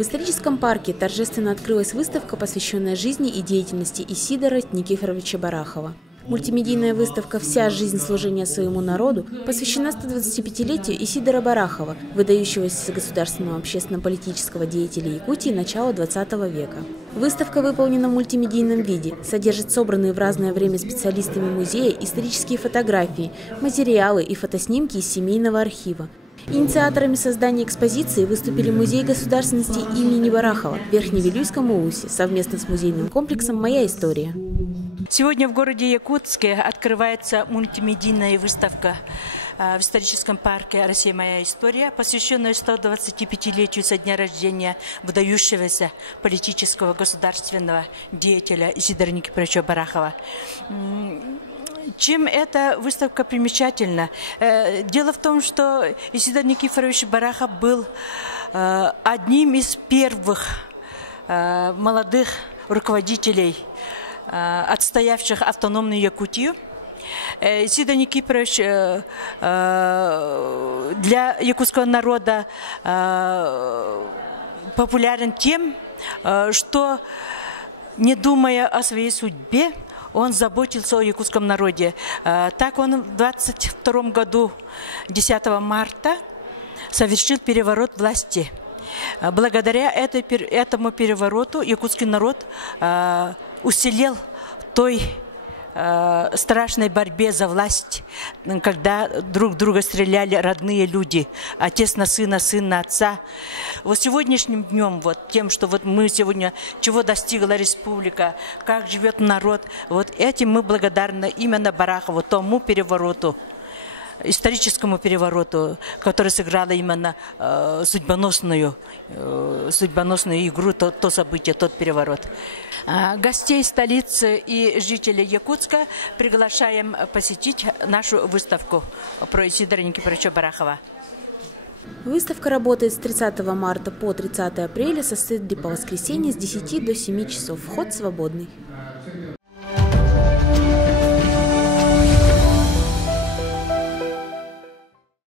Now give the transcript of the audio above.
В историческом парке торжественно открылась выставка, посвященная жизни и деятельности Исидора Никифоровича Барахова. Мультимедийная выставка «Вся жизнь служения своему народу» посвящена 125-летию Исидора Барахова, выдающегося государственного общественно-политического деятеля Якутии начала XX века. Выставка выполнена в мультимедийном виде, содержит собранные в разное время специалистами музея исторические фотографии, материалы и фотоснимки из семейного архива. Инициаторами создания экспозиции выступили Музей государственности имени Барахова в Верхневилюйском УУСе совместно с музейным комплексом «Моя история». Сегодня в городе Якутске открывается мультимедийная выставка в историческом парке «Россия. Моя история», посвященная 125-летию со дня рождения выдающегося политического государственного деятеля Исидора Никифоровича Барахова. Чем эта выставка примечательна? Дело в том, что Исидор Никифорович Барахов был одним из первых молодых руководителей, отстоявших автономную Якутию. Исидор Никифорович для якутского народа популярен тем, что, не думая о своей судьбе, он заботился о якутском народе. Так он в 22 году, 10 марта, совершил переворот власти. Благодаря этому перевороту якутский народ уцелел в той страшной борьбе за власть, когда друг друга стреляли родные люди, отец на сына, сын на отца. Вот сегодняшним днем, вот тем, что вот мы сегодня, чего достигла республика, как живет народ, вот этим мы благодарны именно Барахову, тому перевороту, историческому перевороту, который сыграла именно судьбоносную игру, то событие, тот переворот. Гостей столицы и жителей Якутска приглашаем посетить нашу выставку про Исидора Никифоровича Барахова. Выставка работает с 30 марта по 30 апреля, со среды по воскресенье с 10 до 7 часов. Вход свободный.